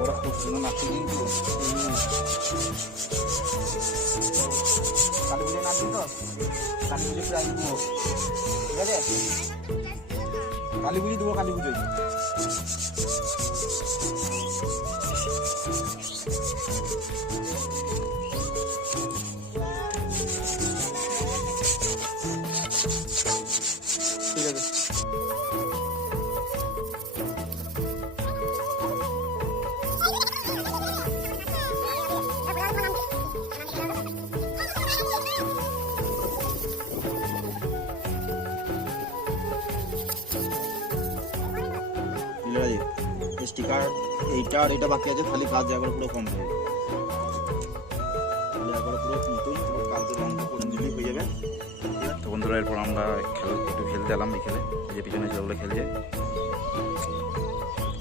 ওরা খুব সুন্দর নাচছে কিন্তু কালী পুজো নাচবি তো? কালী পুজো প্রায় দেবো, ঠিক আছে? কালী পুজো দেবো, কালী পুজোয় ঠিক আছে। স্টিকার এইটা আর এটা বাকি আছে, খালি কাজ একবার পুরো কমপ্লিট, একবার পুরো নতুন, কালকে রঙটা করে দিলেই হয়ে যাবে। তো বন্ধুরা এরপর আমরা একটু খেলতে এলাম বিকেলে, যে পিছনে ছেলেগুলো খেলছে,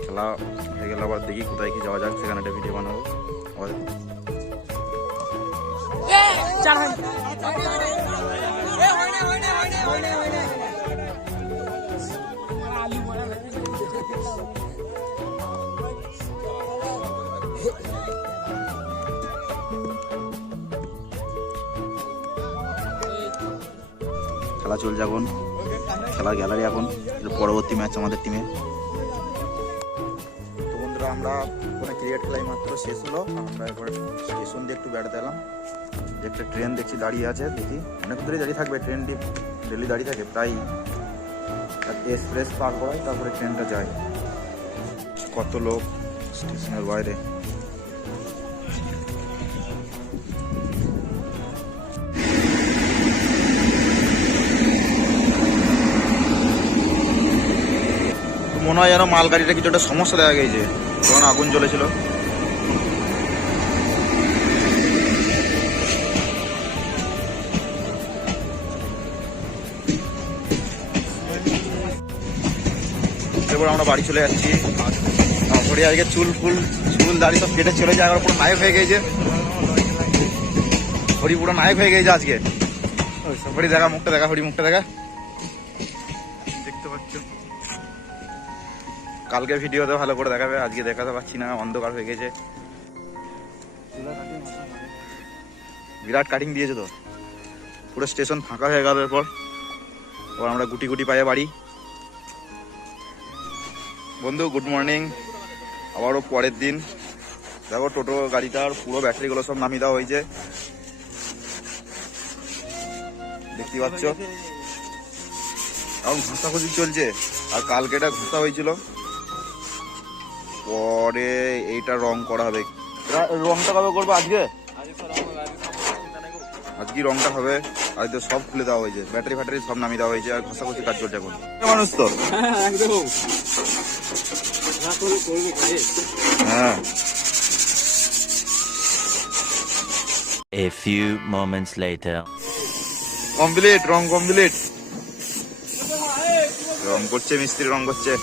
খেলা হয়ে গেলে আবার দেখি কোথায় কি যাওয়া যাক, সেখানে একটা ভিডিও বানাবো আবার। খেলা চলছে এখন, খেলার গ্যালারি এখন, পরবর্তী ম্যাচ আমাদের টিমে। তো বন্ধুরা আমরা কোনো ক্রিকেট খেলাই মাত্র শেষ হলো, আমরা এরপরে স্টেশন দিয়ে একটু বেড়াতে এলাম, যে একটা ট্রেন দেখছি দাঁড়িয়ে আছে, দেখি অনেক দূরেই দাঁড়িয়ে থাকবে, ট্রেনটি ডেলি দাঁড়িয়ে থাকে, প্রায় এক্সপ্রেস পার করায় তারপরে ট্রেনটা যায়। কত লোক স্টেশনের বাইরে। মনে হয় যেন মালগাড়িটা কিছু একটা সমস্যা দেখা গেছে, তখন আগুন জ্বলেছিল। এরপর আমরা বাড়ি চলে যাচ্ছি। ঘরে আজকে চুল দাড়ি সব কেটে চলে যায়, আবার পুরো নায়ক হয়ে গেছে, হরি পুরো নায়ক হয়ে গেছে আজকে। হরি দেখা, মুখটা দেখা, হরি মুখটা দেখা, দেখতে পাচ্ছ। কালকে ভিডিওতে ভালো করে দেখাবে, আজকে দেখাতে পাচ্ছি না, অন্ধকার হয়ে গেছে। বিরাট কাটিং দিয়েছে তো, পুরো স্টেশন ফাঁকা হয়ে গেল। এরপর আবার আমরা গুটি গুটি পায়ে বাড়ি। বন্ধু গুড মর্নিং, আবারও পরের দিন। দেখো টোটো গাড়িটার পুরো ব্যাটারিগুলো সব নামিয়ে দেওয়া হয়েছে, দেখতে পাচ্ছ। এখন ঘষাঘষি চলছে, আর কালকে এটা ঘষা হয়েছিল, পরে এইটা রং করা হবে। রংটা কবে করবো? আজকে রংটা হবে। আজকে সব খুলে দেওয়া হয়েছে, ব্যাটারি ফ্যাটারি সব নামিয়ে দেওয়া হয়েছে, আর ঘষাঘষি কাজ চলছে এখন। মানুষ তো হ্যাঁ। A few moments later. Complete, রং কমপ্লিট, রং করছে মিস্ত্রি, রং করছে।